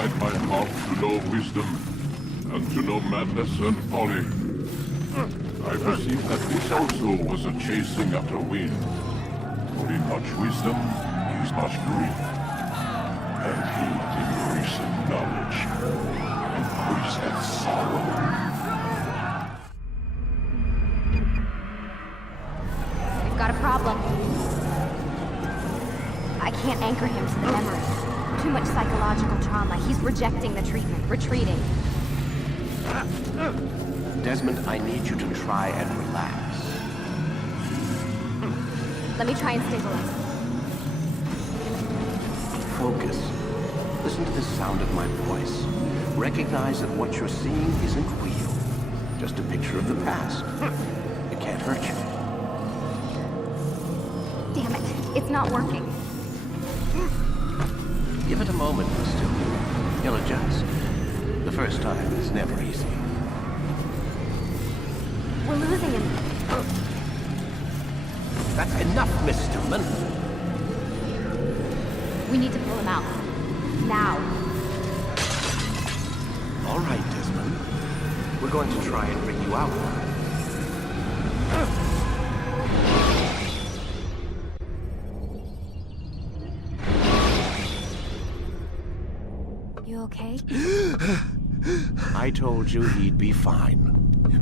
incline my heart to know wisdom, and to know madness and folly. I perceive that this also was a chasing after wind. For in much wisdom is much grief, and heat increaseth knowledge, increaseth sorrow. We've got a problem. I can't anchor him to the memory. Too much psychological trauma. He's rejecting the treatment, retreating. Desmond, I need you to try and relax. Let me try and stabilize. Focus. Listen to the sound of my voice. Recognize that what you're seeing isn't real. Just a picture of the past. It can't hurt you. Damn it, it's not working. Give it a moment, still. You'll adjust. The first time is never easy. We're losing him. That's enough, Miss Stillman. We need to pull him out. Now. All right, Desmond. We're going to try and bring you out. You okay? I told you he'd be fine.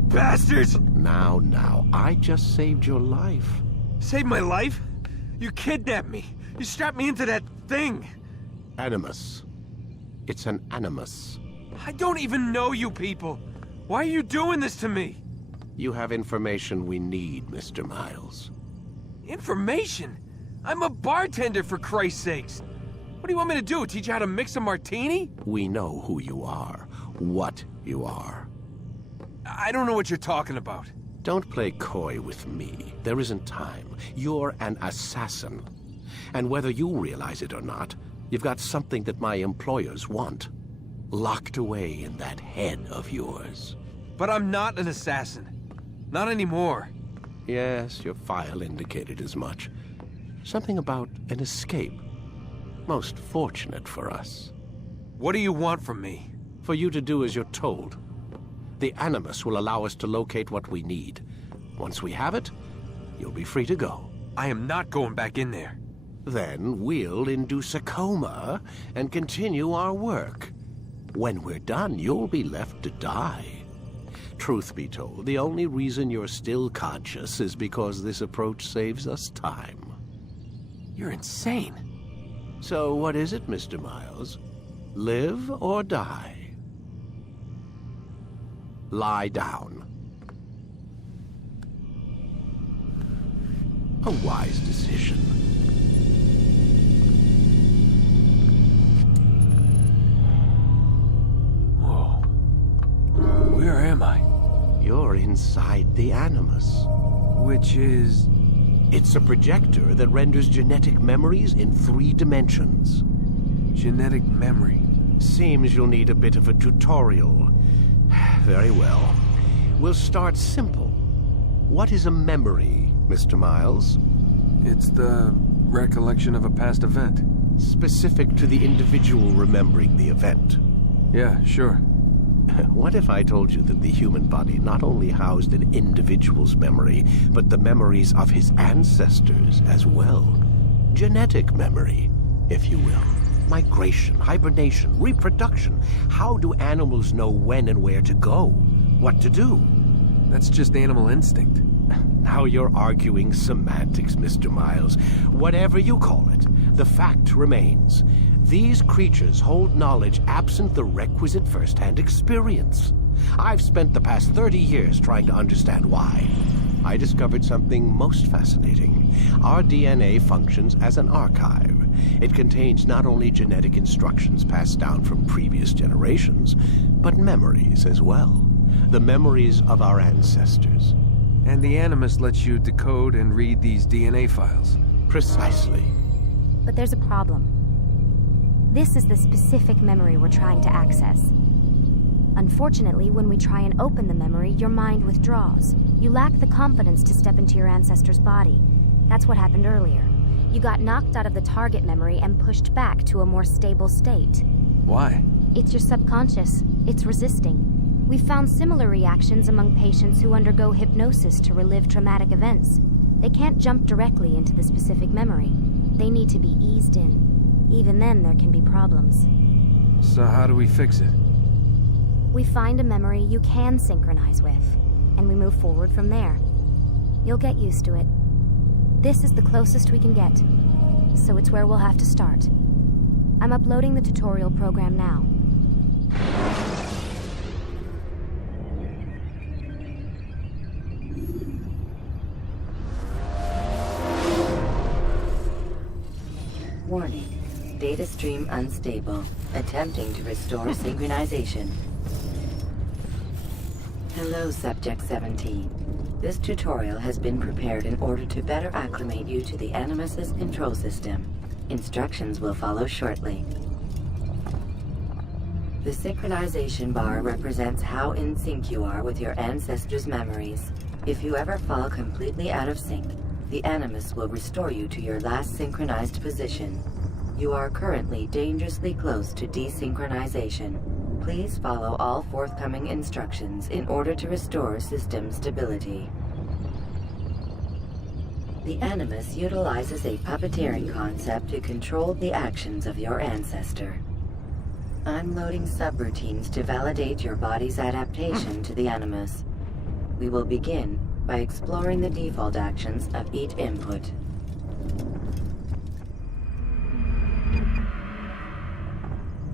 Bastards! Now, I just saved your life. Saved my life? You kidnapped me. You strapped me into that thing. Animus. It's an animus. I don't even know you people. Why are you doing this to me? You have information we need, Mr. Miles. Information? I'm a bartender, for Christ's sakes. What do you want me to do? Teach you how to mix a martini? We know who you are, what you are. I don't know what you're talking about. Don't play coy with me. There isn't time. You're an assassin. And whether you realize it or not, you've got something that my employers want. Locked away in that head of yours. But I'm not an assassin. Not anymore. Yes, your file indicated as much. Something about an escape. Most fortunate for us. What do you want from me? For you to do as you're told. The Animus will allow us to locate what we need. Once we have it, you'll be free to go. I am not going back in there. Then we'll induce a coma and continue our work. When we're done, you'll be left to die. Truth be told, the only reason you're still conscious is because this approach saves us time. You're insane. So what is it, Mr. Miles? Live or die? Lie down. A wise decision. Whoa. Where am I? You're inside the Animus. Which is... It's a projector that renders genetic memories in 3 dimensions. Genetic memory. Seems you'll need a bit of a tutorial. Very well. We'll start simple. What is a memory, Mr. Miles? It's the recollection of a past event. Specific to the individual remembering the event. Yeah, sure. What if I told you that the human body not only housed an individual's memory, but the memories of his ancestors as well? Genetic memory, if you will. Migration, hibernation, reproduction. How do animals know when and where to go? What to do? That's just animal instinct. Now you're arguing semantics, Mr. Miles. Whatever you call it, the fact remains. These creatures hold knowledge absent the requisite first-hand experience. I've spent the past 30 years trying to understand why. I discovered something most fascinating. Our DNA functions as an archive. It contains not only genetic instructions passed down from previous generations, but memories as well. The memories of our ancestors. And the Animus lets you decode and read these DNA files. Precisely. But there's a problem. This is the specific memory we're trying to access. Unfortunately, when we try and open the memory, your mind withdraws. You lack the confidence to step into your ancestor's body. That's what happened earlier. You got knocked out of the target memory and pushed back to a more stable state. Why? It's your subconscious. It's resisting. We've found similar reactions among patients who undergo hypnosis to relive traumatic events. They can't jump directly into the specific memory. They need to be eased in. Even then, there can be problems. So how do we fix it? We find a memory you can synchronize with, and we move forward from there. You'll get used to it. This is the closest we can get, so it's where we'll have to start. I'm uploading the tutorial program now. Warning. Data stream unstable. Attempting to restore synchronization. Hello, Subject 17. This tutorial has been prepared in order to better acclimate you to the Animus's control system. Instructions will follow shortly. The synchronization bar represents how in sync you are with your ancestors' memories. If you ever fall completely out of sync, the Animus will restore you to your last synchronized position. You are currently dangerously close to desynchronization. Please follow all forthcoming instructions in order to restore system stability. The Animus utilizes a puppeteering concept to control the actions of your ancestor. I'm loading subroutines to validate your body's adaptation to the Animus. We will begin by exploring the default actions of each input.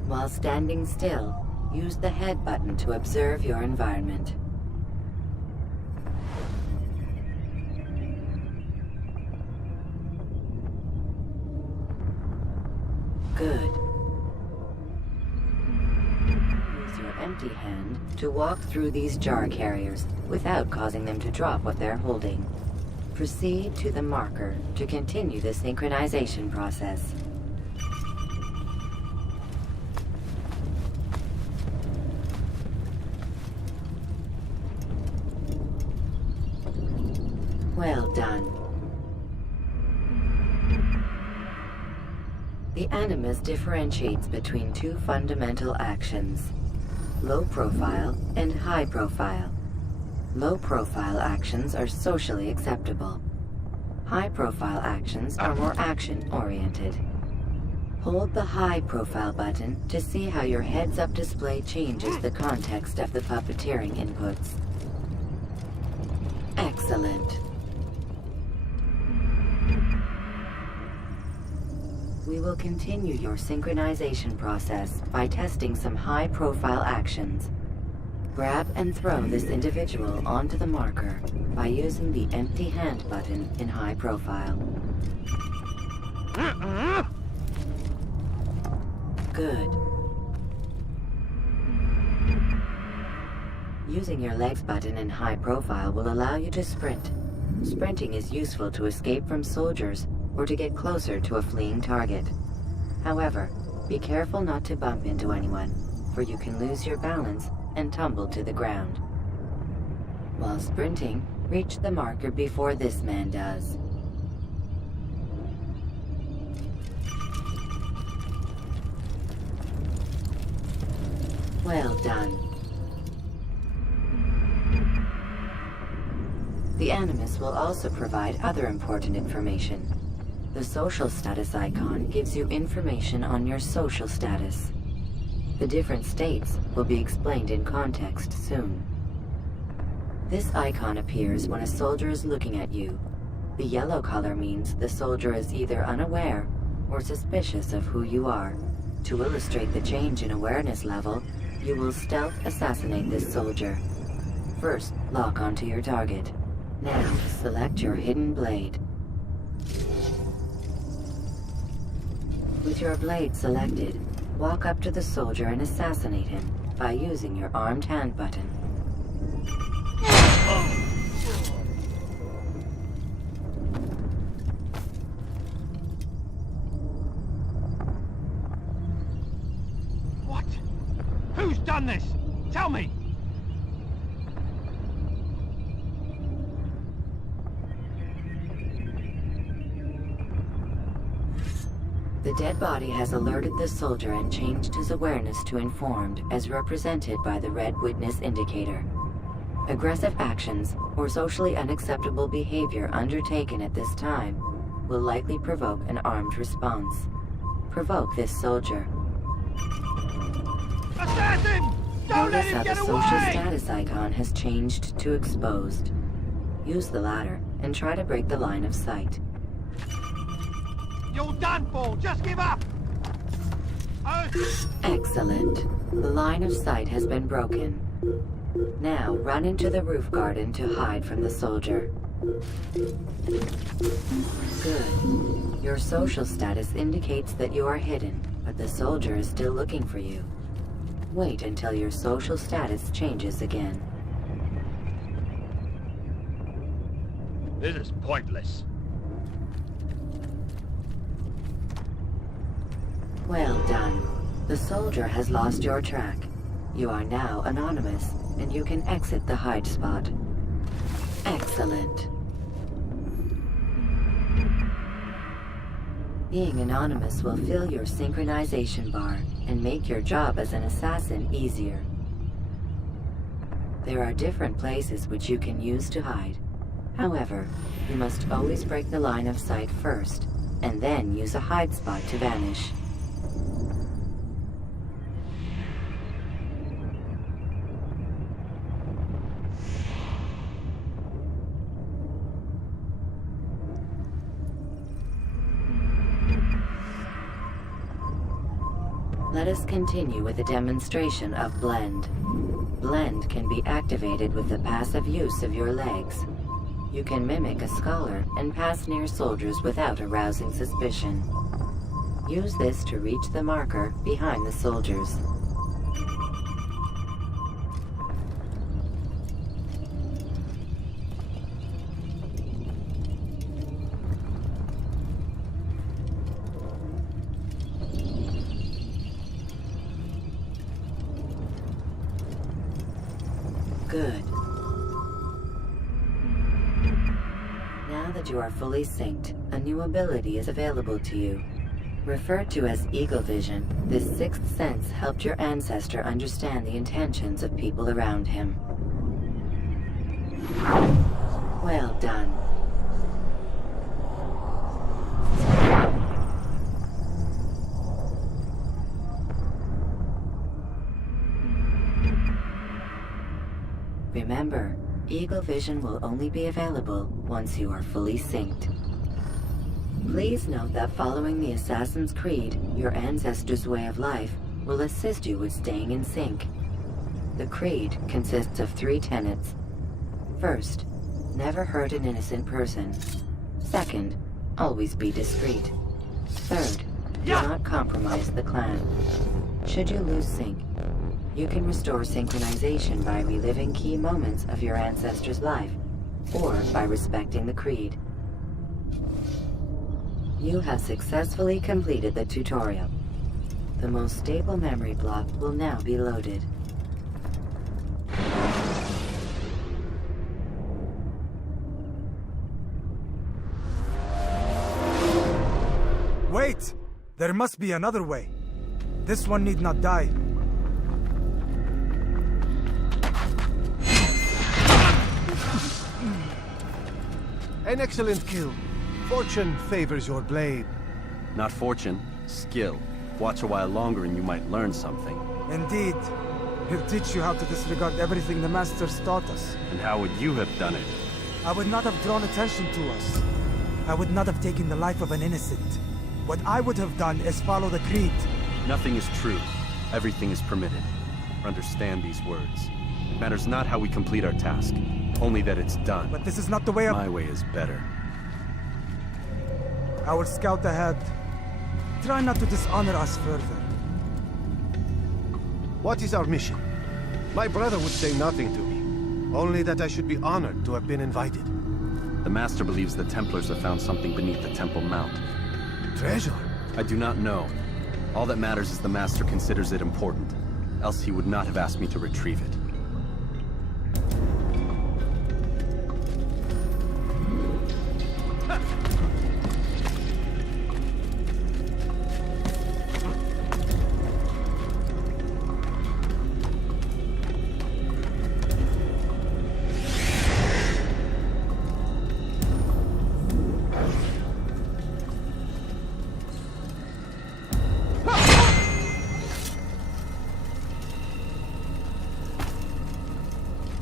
While standing still, use the head button to observe your environment. Good. Use your empty hand to walk through these jar carriers without causing them to drop what they're holding. Proceed to the marker to continue the synchronization process. Well done. The Animus differentiates between two fundamental actions: low profile and high profile. Low profile actions are socially acceptable. High profile actions are more action-oriented. Hold the high profile button to see how your heads-up display changes the context of the puppeteering inputs. Excellent. We will continue your synchronization process by testing some high-profile actions. Grab and throw this individual onto the marker by using the empty hand button in high profile. Good. Using your legs button in high profile will allow you to sprint. Sprinting is useful to escape from soldiers or to get closer to a fleeing target. However, be careful not to bump into anyone, for you can lose your balance and tumble to the ground. While sprinting, reach the marker before this man does. Well done. The Animus will also provide other important information. The social status icon gives you information on your social status. The different states will be explained in context soon. This icon appears when a soldier is looking at you. The yellow color means the soldier is either unaware or suspicious of who you are. To illustrate the change in awareness level, you will stealth assassinate this soldier. First, lock onto your target. Now, select your hidden blade. With your blade selected, walk up to the soldier and assassinate him by using your armed hand button. What? Who's done this? Tell me! The dead body has alerted the soldier and changed his awareness to informed, as represented by the red witness indicator. Aggressive actions or socially unacceptable behavior undertaken at this time will likely provoke an armed response. Provoke this soldier. Assassin! Don't let Notice him how the get social away! status icon has changed to exposed. Use the latter and try to break the line of sight. You're done for! Just give up! Excellent. The line of sight has been broken. Now run into the roof garden to hide from the soldier. Good. Your social status indicates that you are hidden, but the soldier is still looking for you. Wait until your social status changes again. This is pointless. Well done. The soldier has lost your track. You are now anonymous, and you can exit the hide spot. Excellent. Being anonymous will fill your synchronization bar and make your job as an assassin easier. There are different places which you can use to hide. However, you must always break the line of sight first, and then use a hide spot to vanish. Let us continue with a demonstration of Blend. Blend can be activated with the passive use of your legs. You can mimic a scholar and pass near soldiers without arousing suspicion. Use this to reach the marker behind the soldiers. Good. Now that you are fully synced, a new ability is available to you. Referred to as Eagle Vision, this sixth sense helped your ancestor understand the intentions of people around him. Well done. Remember, Eagle Vision will only be available once you are fully synced. Please note that following the Assassin's Creed, your ancestors' way of life will assist you with staying in sync. The Creed consists of 3 tenets. First, never hurt an innocent person. Second, always be discreet. Third, do not compromise the clan. Should you lose sync, you can restore synchronization by reliving key moments of your ancestor's life, or by respecting the Creed. You have successfully completed the tutorial. The most stable memory block will now be loaded. Wait! There must be another way. This one need not die. An excellent kill. Fortune favors your blade. Not fortune, skill. Watch a while longer and you might learn something. Indeed. He'll teach you how to disregard everything the Masters taught us. And how would you have done it? I would not have drawn attention to us. I would not have taken the life of an innocent. What I would have done is follow the Creed. Nothing is true. Everything is permitted. Understand these words. It matters not how we complete our task, only that it's done. But this is not the way of... My way is better. I will scout ahead. Try not to dishonor us further. What is our mission? My brother would say nothing to me. Only that I should be honored to have been invited. The Master believes the Templars have found something beneath the Temple Mount. Treasure? I do not know. All that matters is the Master considers it important. Else he would not have asked me to retrieve it.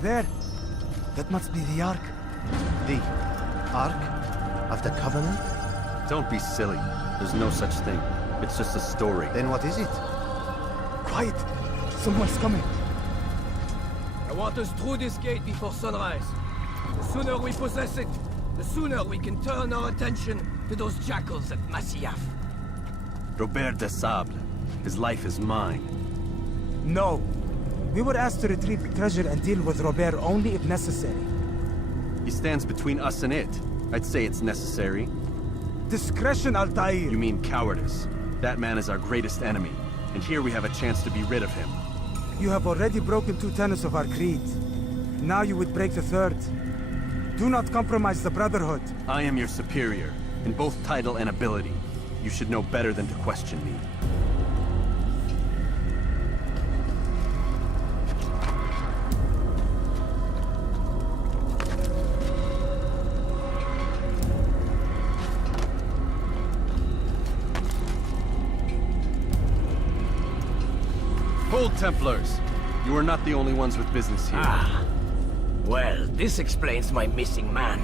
There. That must be the Ark. The Ark of the Covenant? Don't be silly. There's no such thing. It's just a story. Then what is it? Quiet! Someone's coming. I want us through this gate before sunrise. The sooner we possess it, the sooner we can turn our attention to those jackals at Masyaf. Robert de Sable. His life is mine. No. We were asked to retrieve the treasure and deal with Robert only if necessary. He stands between us and it. I'd say it's necessary. Discretion, Altair! You mean cowardice. That man is our greatest enemy, and here we have a chance to be rid of him. You have already broken 2 tenets of our creed. Now you would break the 3rd. Do not compromise the Brotherhood. I am your superior, in both title and ability. You should know better than to question me. Hold, Templars! You are not the only ones with business here. Well, this explains my missing man.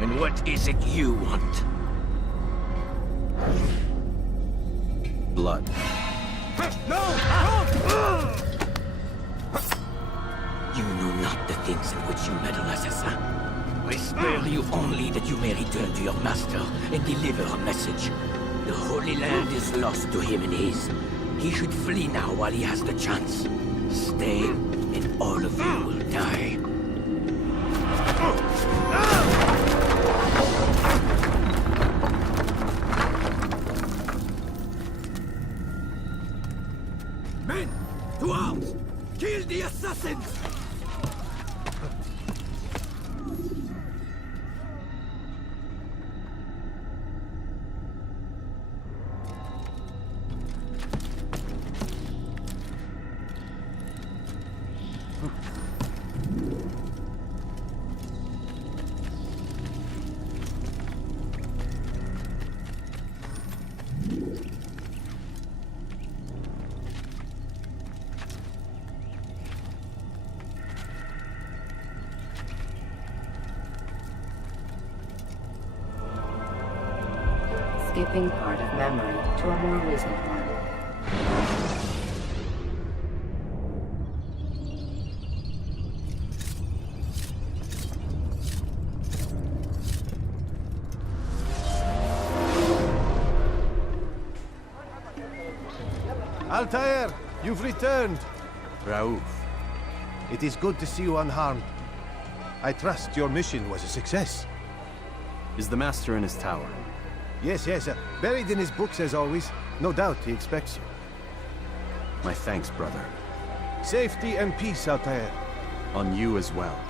And what is it you want? Blood. No! You know not the things in which you meddle, assassin. I spare you only that you may return to your master and deliver a message. The Holy Land is lost to him and his. He should flee now while he has the chance. Stay, and all of you will die. Men, to arms! Kill the assassins! Skipping part of memory to a more recent one. Altair, you've returned. Raouf. It is good to see you unharmed. I trust your mission was a success. Is the Master in his tower? Yes, buried in his books as always. No doubt he expects you. My thanks, brother. Safety and peace, Altair. On you as well.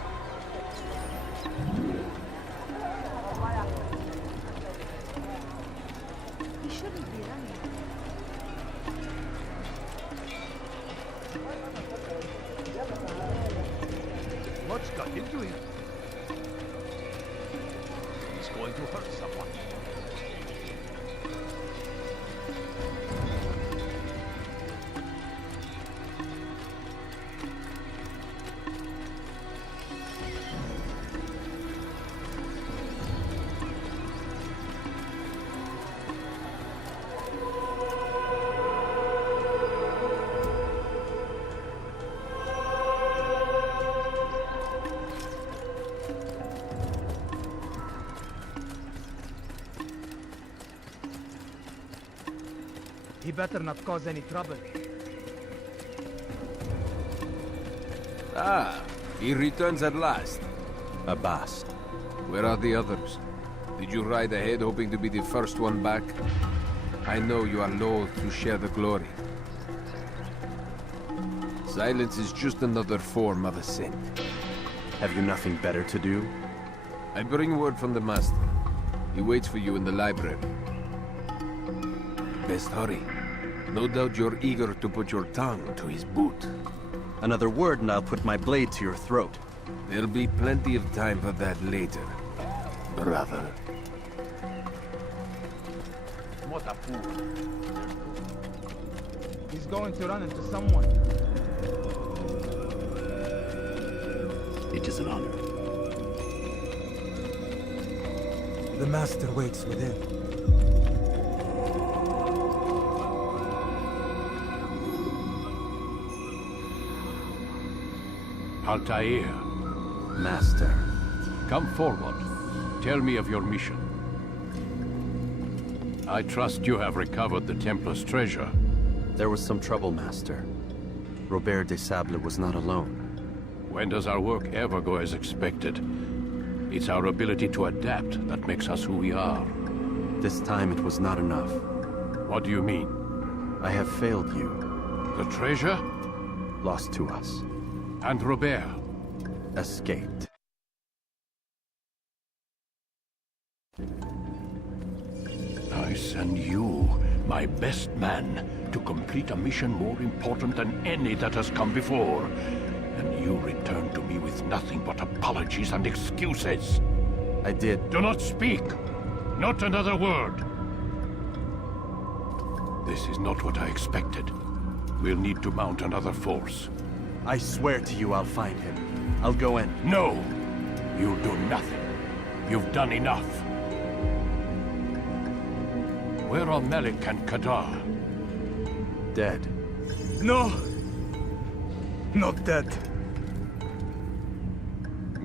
He shouldn't be running. What's got into him? He's going to hurt someone. He better not cause any trouble. Ah, he returns at last. Abbas. Where are the others? Did you ride ahead hoping to be the first one back? I know you are loath to share the glory. Silence is just another form of assent. Have you nothing better to do? I bring word from the Master. He waits for you in the library. Best hurry. No doubt you're eager to put your tongue to his boot. Another word and I'll put my blade to your throat. There'll be plenty of time for that later, brother. What a fool. He's going to run into someone. It is an honor. The Master waits within. Altair, Master. come forward. Tell me of your mission. I trust you have recovered the Templar's treasure. There was some trouble, Master. Robert Désilets was not alone. When does our work ever go as expected? It's our ability to adapt that makes us who we are. This time it was not enough. What do you mean? I have failed you. The treasure? Lost to us. And Robert? Escaped. I send you, my best man, to complete a mission more important than any that has come before. And you return to me with nothing but apologies and excuses. I did. Do not speak! Not another word! This is not what I expected. We'll need to mount another force. I swear to you I'll find him. I'll go in. No! You'll do nothing. You've done enough. Where are Melik and Kadar? Dead. No! Not dead.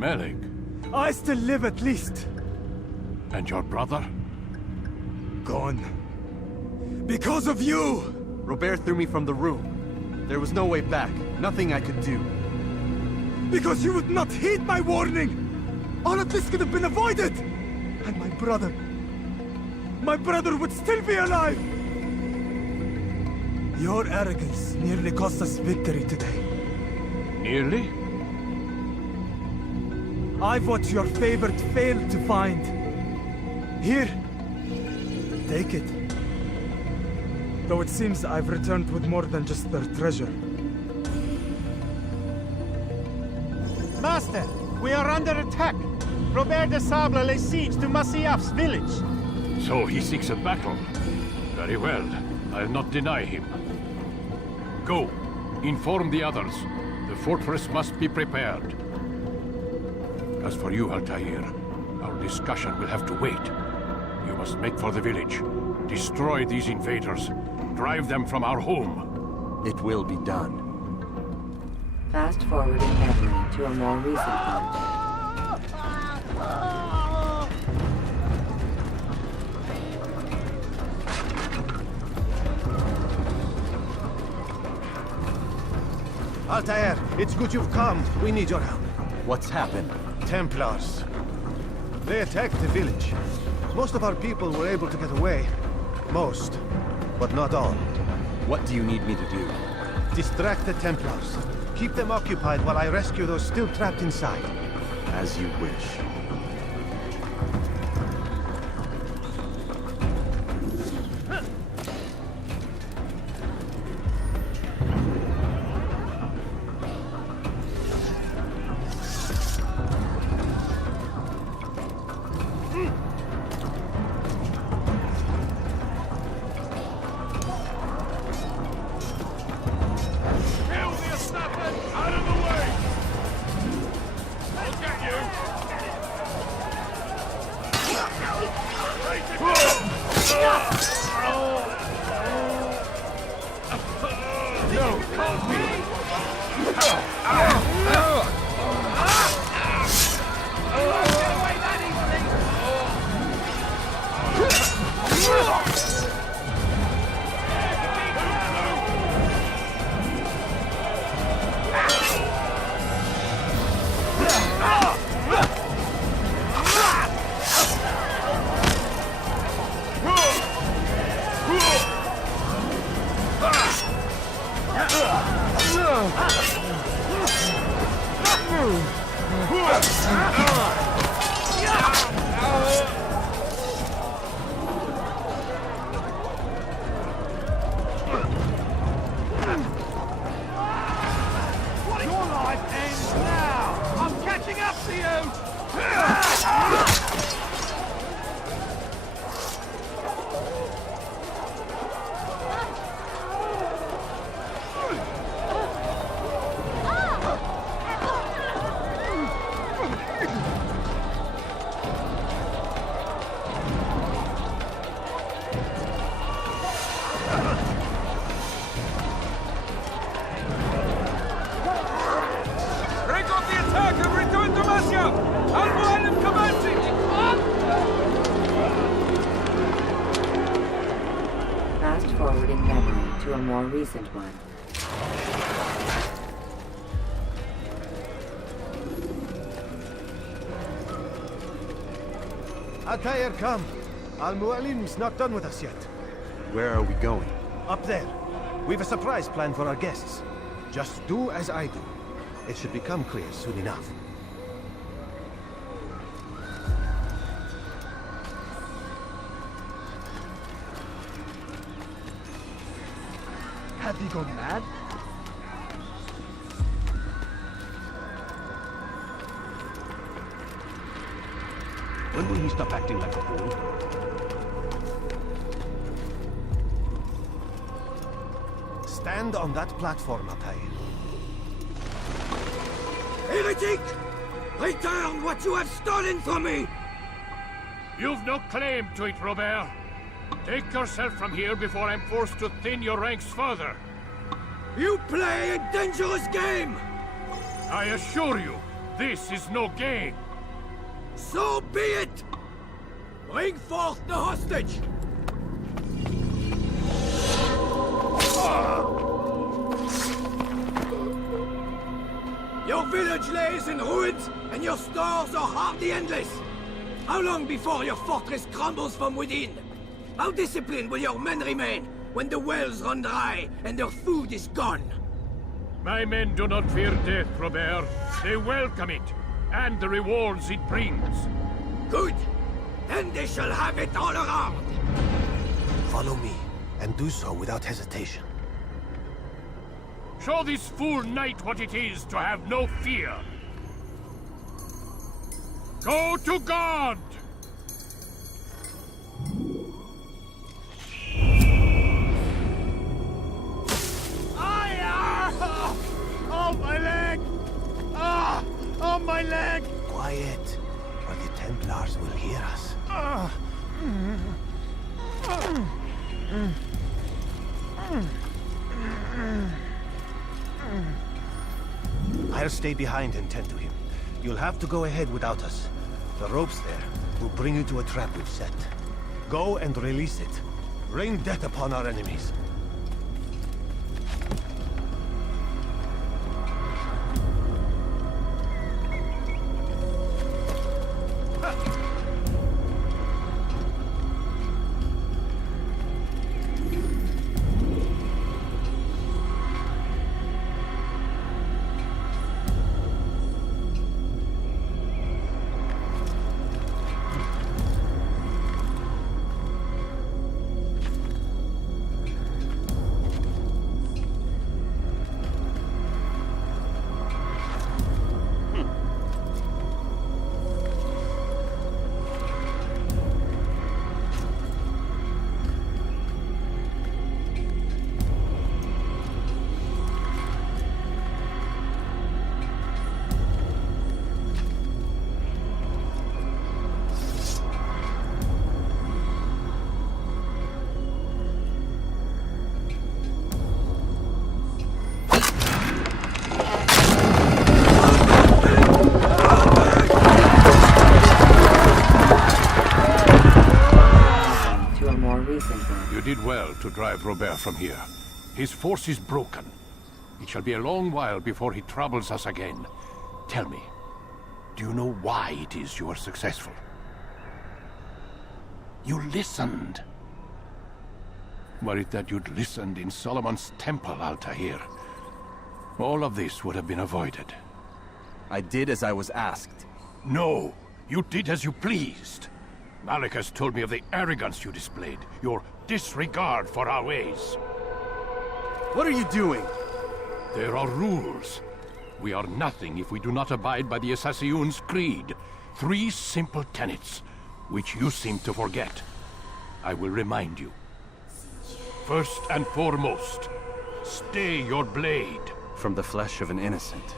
Melik? I still live at least. And your brother? Gone. Because of you! Robert threw me from the room. There was no way back. Nothing I could do. Because you would not heed my warning! All of this could have been avoided! And my brother would still be alive! Your arrogance nearly cost us victory today. Nearly? I've what your favorite failed to find. Here. Take it. Though it seems I've returned with more than just their treasure. Master, we are under attack. Robert Désilets lays siege to Masyaf's village. So he seeks a battle. Very well. I'll not deny him. Go. Inform the others. The fortress must be prepared. As for you, Altair, our discussion will have to wait. You must make for the village. Destroy these invaders. Drive them from our home. It will be done. Fast forward in memory to a more recent one. Altair, it's good you've come. We need your help. What's happened? Templars. They attacked the village. Most of our people were able to get away. Most, but not all. What do you need me to do? Distract the Templars. Keep them occupied while I rescue those still trapped inside. As you wish. to a more recent one. Altair, come. Al-Mu'alim's not done with us yet. Where are we going? Up there. We've a surprise plan for our guests. Just do as I do. It should become clear soon enough. Have you gone mad? When will he stop acting like a fool? Stand on that platform, Altair. Heretic! Return what you have stolen from me! You've no claim to it, Robert. Take yourself from here before I'm forced to thin your ranks further. You play a dangerous game! I assure you, this is no game. So be it! Bring forth the hostage! Your village lays in ruins, and your stores are hardly endless. How long before your fortress crumbles from within? How disciplined will your men remain when the wells run dry and their food is gone? My men do not fear death, Robert. They welcome it, and the rewards it brings. Good! Then they shall have it all around! Follow me, and do so without hesitation. Show this fool knight what it is to have no fear. Go to God! Oh, my leg! Ah! Oh, my leg! Quiet, or the Templars will hear us. I'll stay behind and tend to him. You'll have to go ahead without us. The ropes there will bring you to a trap we've set. Go and release it. Rain death upon our enemies. To drive Robert from here. His force is broken. It shall be a long while before he troubles us again. Tell me, do you know why it is you are successful? You listened. Were it that you'd listened in Solomon's temple, Altair, all of this would have been avoided. I did as I was asked. No, you did as you pleased. Malik has told me of the arrogance you displayed, your disregard for our ways. What are you doing? There are rules. We are nothing if we do not abide by the Assassin's creed. 3 simple tenets, which you seem to forget. I will remind you. First and foremost, stay your blade. From the flesh of an innocent.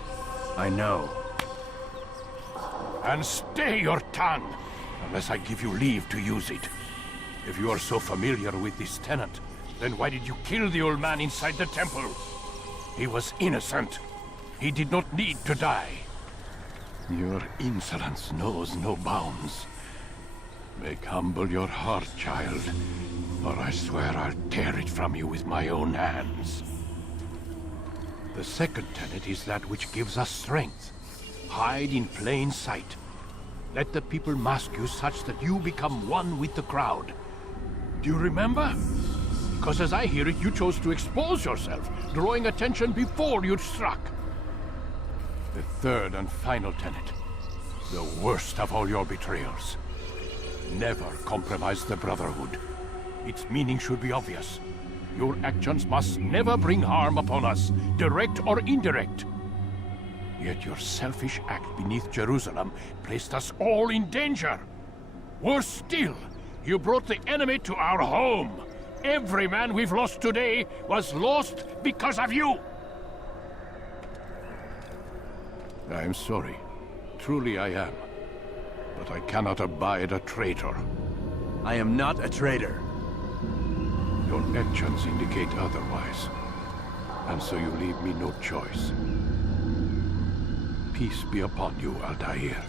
I know. And stay your tongue, unless I give you leave to use it. If you are so familiar with this tenet, then why did you kill the old man inside the temple? He was innocent. He did not need to die. Your insolence knows no bounds. Make humble your heart, child, or I swear I'll tear it from you with my own hands. The second tenet is that which gives us strength. Hide in plain sight. Let the people mask you such that you become one with the crowd. Do you remember? Because as I hear it, you chose to expose yourself, drawing attention before you'd struck. The third and final tenet. The worst of all your betrayals. Never compromise the Brotherhood. Its meaning should be obvious. Your actions must never bring harm upon us, direct or indirect. Yet your selfish act beneath Jerusalem placed us all in danger. Worse still, you brought the enemy to our home. Every man we've lost today was lost because of you. I'm sorry. Truly I am. But I cannot abide a traitor. I am not a traitor. Your actions indicate otherwise. And so you leave me no choice. Peace be upon you, Altair.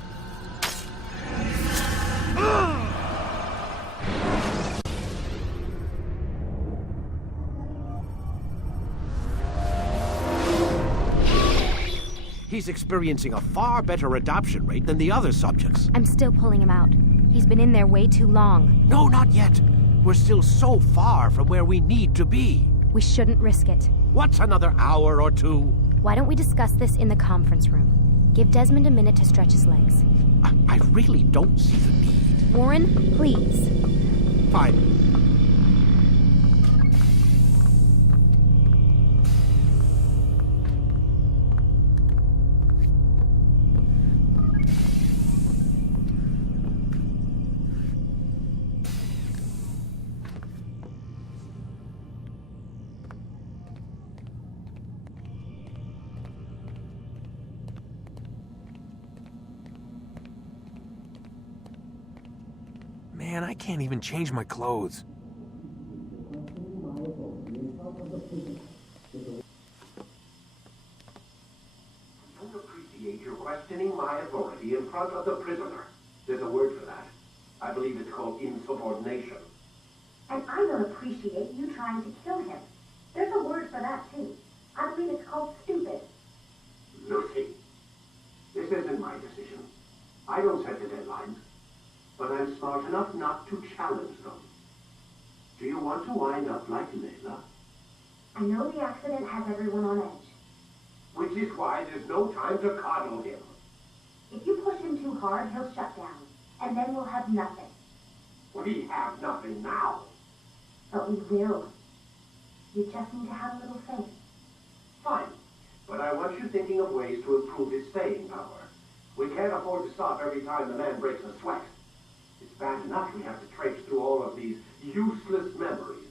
He's experiencing a far better adoption rate than the other subjects. I'm still pulling him out. He's been in there way too long. No, not yet. We're still so far from where we need to be. We shouldn't risk it. What's another hour or two? Why don't we discuss this in the conference room? Give Desmond a minute to stretch his legs. I really don't see the need. Warren, please. Fine. Man, I can't even change my clothes. I don't appreciate your questioning my authority in front of the prisoner. There's a word for that. I believe it's called insubordination. And I don't appreciate you trying to kill him. There's a word for that, too. I believe it's called stupid. Lucy, this isn't my decision. I don't set the deadlines. But I'm smart enough not to challenge them. Do you want to wind up like Layla? I know the accident has everyone on edge. Which is why there's no time to coddle him. If you push him too hard, he'll shut down. And then we'll have nothing. We have nothing now. But we will. You just need to have a little faith. Fine. But I want you thinking of ways to improve his staying power. We can't afford to stop every time the man breaks a sweat. It's bad enough we have to traipse through all of these useless memories.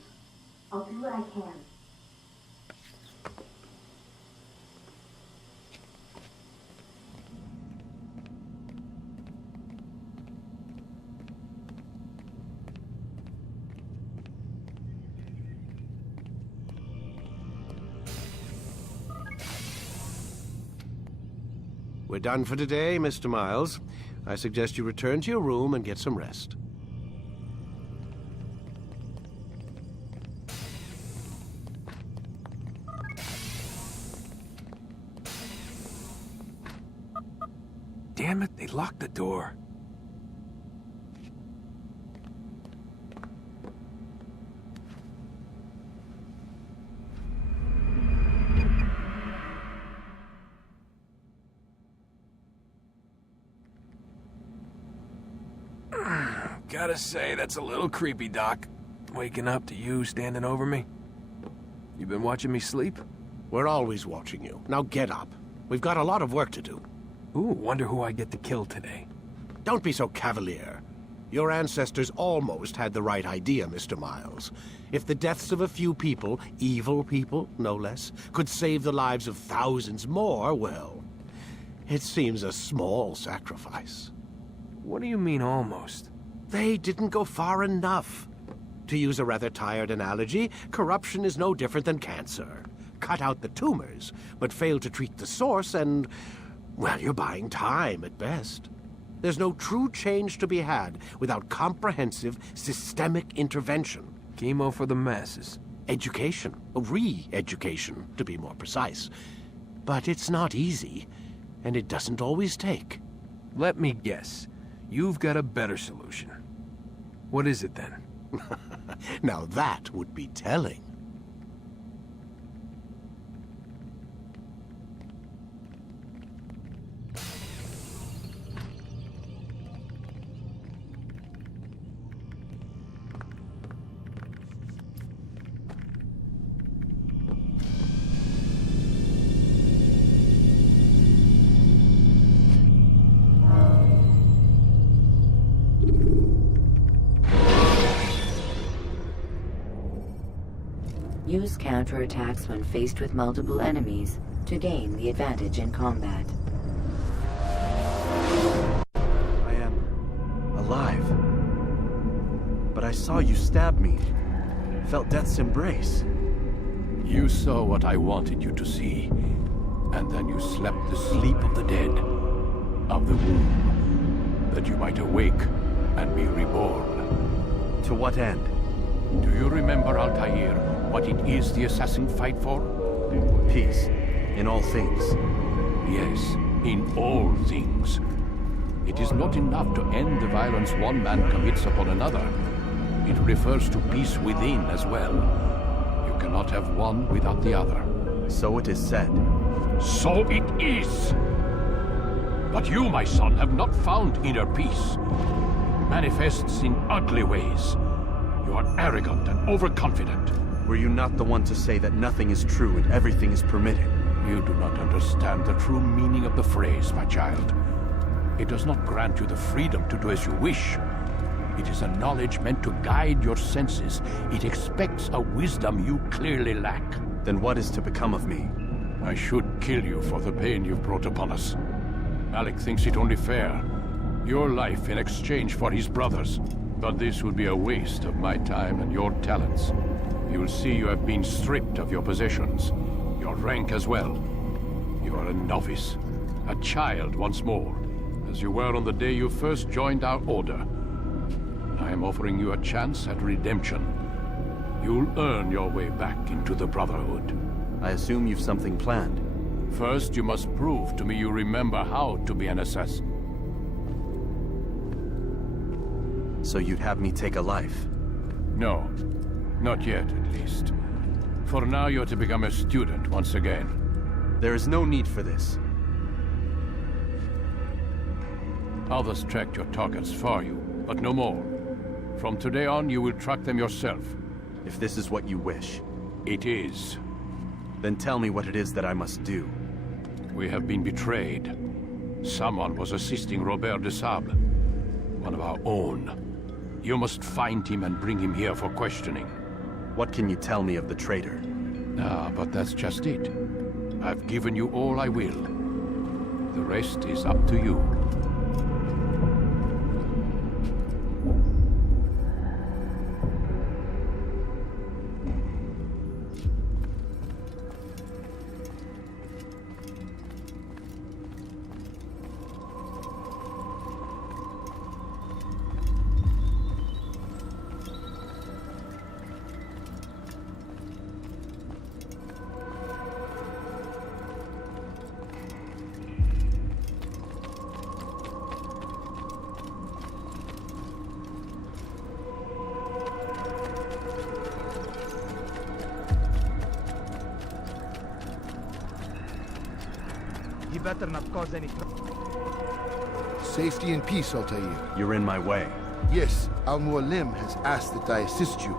I'll do what I can. We're done for today, Mr. Miles. I suggest you return to your room and get some rest. Damn it, they locked the door. Gotta say, that's a little creepy, Doc. Waking up to you standing over me. You been watching me sleep? We're always watching you. Now get up. We've got a lot of work to do. Ooh, wonder who I get to kill today. Don't be so cavalier. Your ancestors almost had the right idea, Mr. Miles. If the deaths of a few people, evil people, no less, could save the lives of thousands more, well, it seems a small sacrifice. What do you mean, almost? They didn't go far enough. To use a rather tired analogy, corruption is no different than cancer. Cut out the tumors, but fail to treat the source and, well, you're buying time at best. There's no true change to be had without comprehensive, systemic intervention. Chemo for the masses. Education. Re-education, to be more precise. But it's not easy, and it doesn't always take. Let me guess. You've got a better solution. What is it, then? Now that would be telling. Use counterattacks when faced with multiple enemies to gain the advantage in combat. I am alive. But I saw you stab me. Felt death's embrace. You saw what I wanted you to see, and then you slept the sleep of the dead, of the womb, that you might awake and be reborn. To what end? Do you remember, Altair, what it is the assassin fight for? Peace. In all things. Yes, in all things. It is not enough to end the violence one man commits upon another. It refers to peace within as well. You cannot have one without the other. So it is said. So it is! But you, my son, have not found inner peace. It manifests in ugly ways. You are arrogant and overconfident. Were you not the one to say that nothing is true and everything is permitted? You do not understand the true meaning of the phrase, my child. It does not grant you the freedom to do as you wish. It is a knowledge meant to guide your senses. It expects a wisdom you clearly lack. Then what is to become of me? I should kill you for the pain you've brought upon us. Alec thinks it only fair. Your life in exchange for his brother's. But this would be a waste of my time and your talents. You'll see you have been stripped of your possessions, your rank as well. You are a novice, a child once more, as you were on the day you first joined our order. I am offering you a chance at redemption. You'll earn your way back into the Brotherhood. I assume you've something planned. First, you must prove to me you remember how to be an assassin. So you'd have me take a life? No. Not yet, at least. For now, you're to become a student once again. There is no need for this. Others tracked your targets for you, but no more. From today on, you will track them yourself. If this is what you wish. It is. Then tell me what it is that I must do. We have been betrayed. Someone was assisting Robert de Sable, one of our own. You must find him and bring him here for questioning. What can you tell me of the traitor? Ah, but that's just it. I've given you all I will. The rest is up to you. He better not cause any Safety and peace, Altair. You're in my way. Yes, Al-Mualim has asked that I assist you.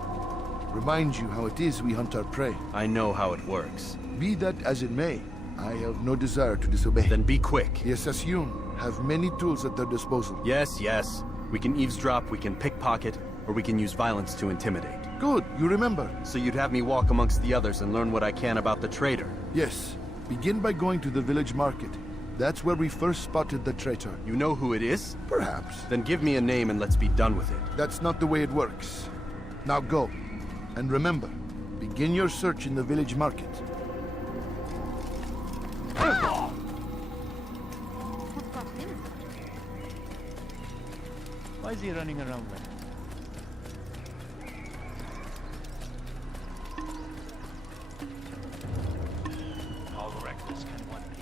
Remind you how it is we hunt our prey. I know how it works. Be that as it may, I have no desire to disobey. Then be quick. The Assassin have many tools at their disposal. Yes, yes. We can eavesdrop, we can pickpocket, or we can use violence to intimidate. Good, you remember. So you'd have me walk amongst the others and learn what I can about the traitor? Yes. Begin by going to the village market. That's where we first spotted the traitor. You know who it is? Perhaps. Then give me a name and let's be done with it. That's not the way it works. Now go. And remember, begin your search in the village market. Why is he running around like that? How reckless can one be?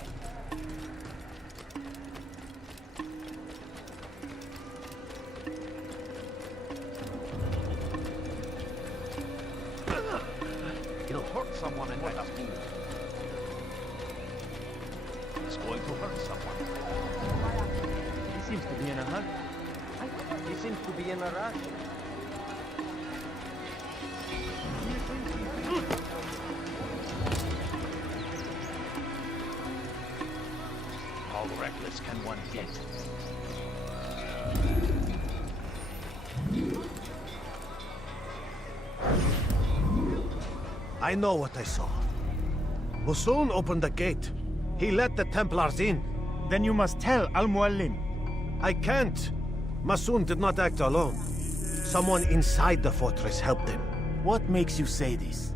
He'll hurt someone in that move. He's going to hurt someone. He seems to be in a hurry. He seems to be in a rush. How reckless can one get? I know what I saw. Musoon opened the gate. He let the Templars in. Then you must tell Al-Muallim. I can't. Musoon did not act alone. Someone inside the fortress helped him. What makes you say this?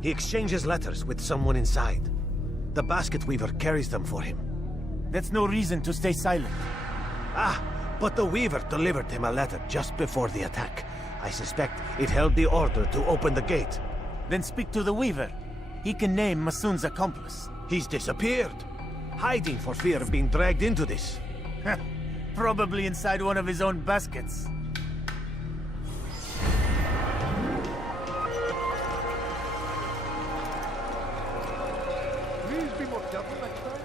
He exchanges letters with someone inside. The basket weaver carries them for him. That's no reason to stay silent. Ah, but the weaver delivered him a letter just before the attack. I suspect it held the order to open the gate. Then speak to the weaver. He can name Masoon's accomplice. He's disappeared. Hiding for fear of being dragged into this. Probably inside one of his own baskets. Please be more careful next time.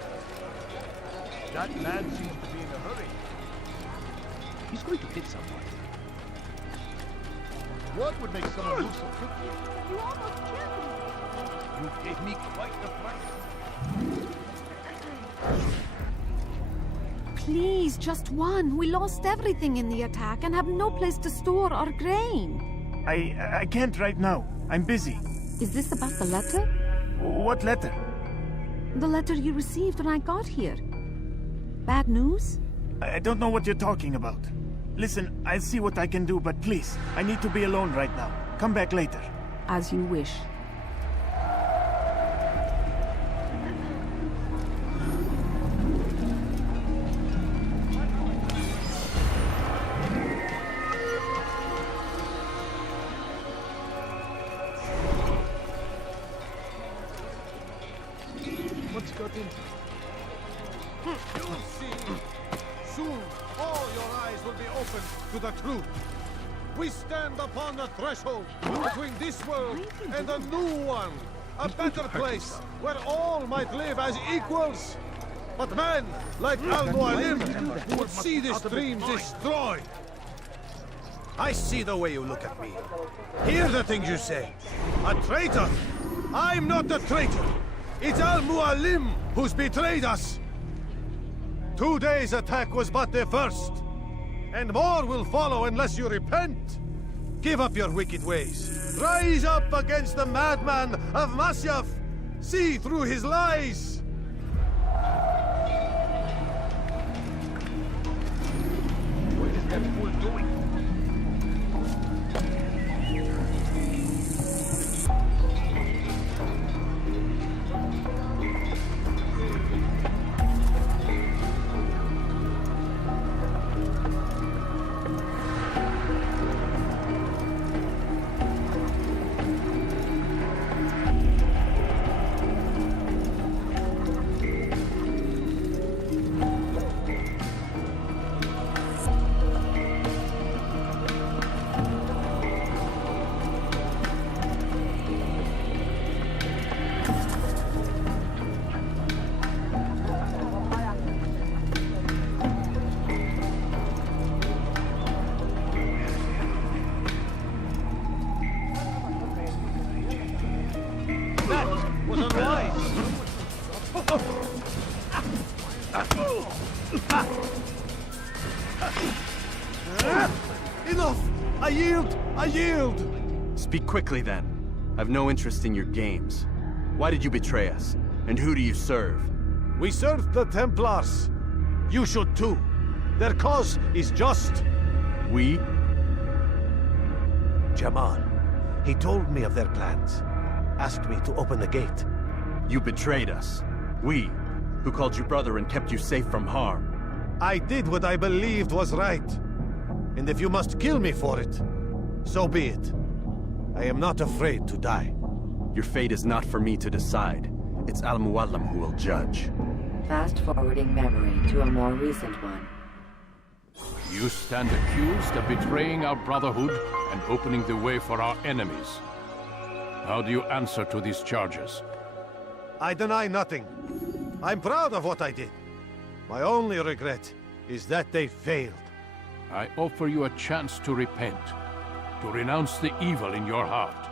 That man seems to be in a hurry. He's going to hit someone. What would make someone move so quickly? You almost killed me. You gave me quite the fright. Please, just one. We lost everything in the attack and have no place to store our grain. I can't right now. I'm busy. Is this about the letter? What letter? The letter you received when I got here. Bad news? I don't know what you're talking about. Listen, I'll see what I can do, but please, I need to be alone right now. Come back later. As you wish. What's got into? You'll see. Soon, all your eyes will be opened to the truth. We stand upon the threshold between this world and a new one. A better place where all might live as equals. But men like Al-Muallim would see this dream destroyed. I see the way you look at me. Hear the things you say. A traitor! I'm not a traitor! It's Al-Muallim who's betrayed us! Today's attack was but the first. And more will follow unless you repent. Give up your wicked ways. Rise up against the madman of Masyaf. See through his lies. What is that fool doing? Enough! I yield! I yield! Speak quickly, then. I've no interest in your games. Why did you betray us? And who do you serve? We serve the Templars. You should too. Their cause is just. We? Jamal. He told me of their plans. Asked me to open the gate. You betrayed us. We, who called you brother and kept you safe from harm. I did what I believed was right. And if you must kill me for it, so be it. I am not afraid to die. Your fate is not for me to decide. It's Al-Mualim who will judge. Fast-forwarding memory to a more recent one. You stand accused of betraying our Brotherhood and opening the way for our enemies. How do you answer to these charges? I deny nothing. I'm proud of what I did. My only regret is that they failed. I offer you a chance to repent, to renounce the evil in your heart.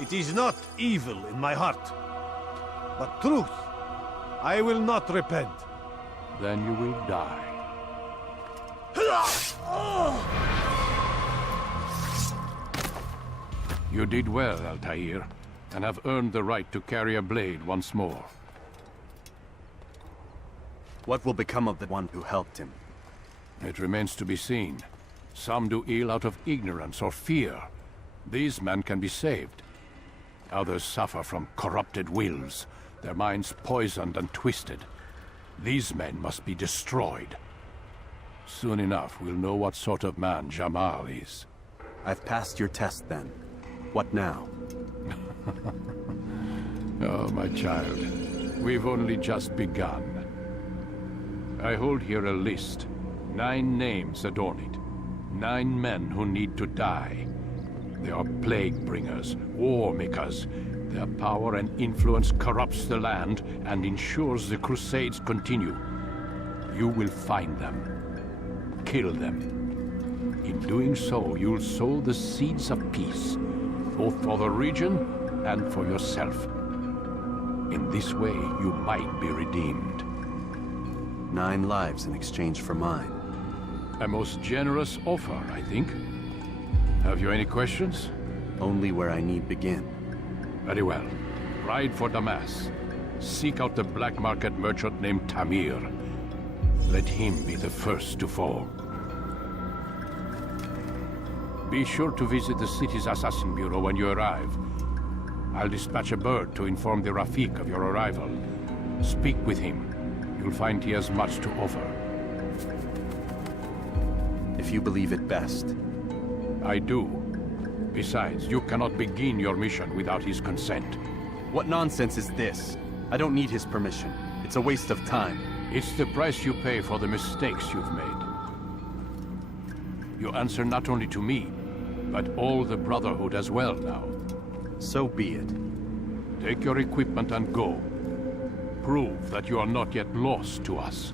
It is not evil in my heart, but truth. I will not repent. Then you will die. You did well, Altair, and have earned the right to carry a blade once more. What will become of the one who helped him? It remains to be seen. Some do ill out of ignorance or fear. These men can be saved. Others suffer from corrupted wills, their minds poisoned and twisted. These men must be destroyed. Soon enough, we'll know what sort of man Jamal is. I've passed your test, then. What now? Oh, my child. We've only just begun. I hold here a list. 9 names adorn it. 9 men who need to die. They are plague bringers, war makers. Their power and influence corrupts the land and ensures the Crusades continue. You will find them. Kill them. In doing so, you'll sow the seeds of peace, both for the region and for yourself. In this way, you might be redeemed. 9 lives in exchange for mine. A most generous offer, I think. Have you any questions? Only where I need begin. Very well. Ride for Damas. Seek out the black market merchant named Tamir. Let him be the first to fall. Be sure to visit the city's assassin bureau when you arrive. I'll dispatch a bird to inform the Rafik of your arrival. Speak with him. You'll find he has much to offer. If you believe it best. I do. Besides, you cannot begin your mission without his consent. What nonsense is this? I don't need his permission. It's a waste of time. It's the price you pay for the mistakes you've made. You answer not only to me, but all the Brotherhood as well now. So be it. Take your equipment and go. Prove that you are not yet lost to us.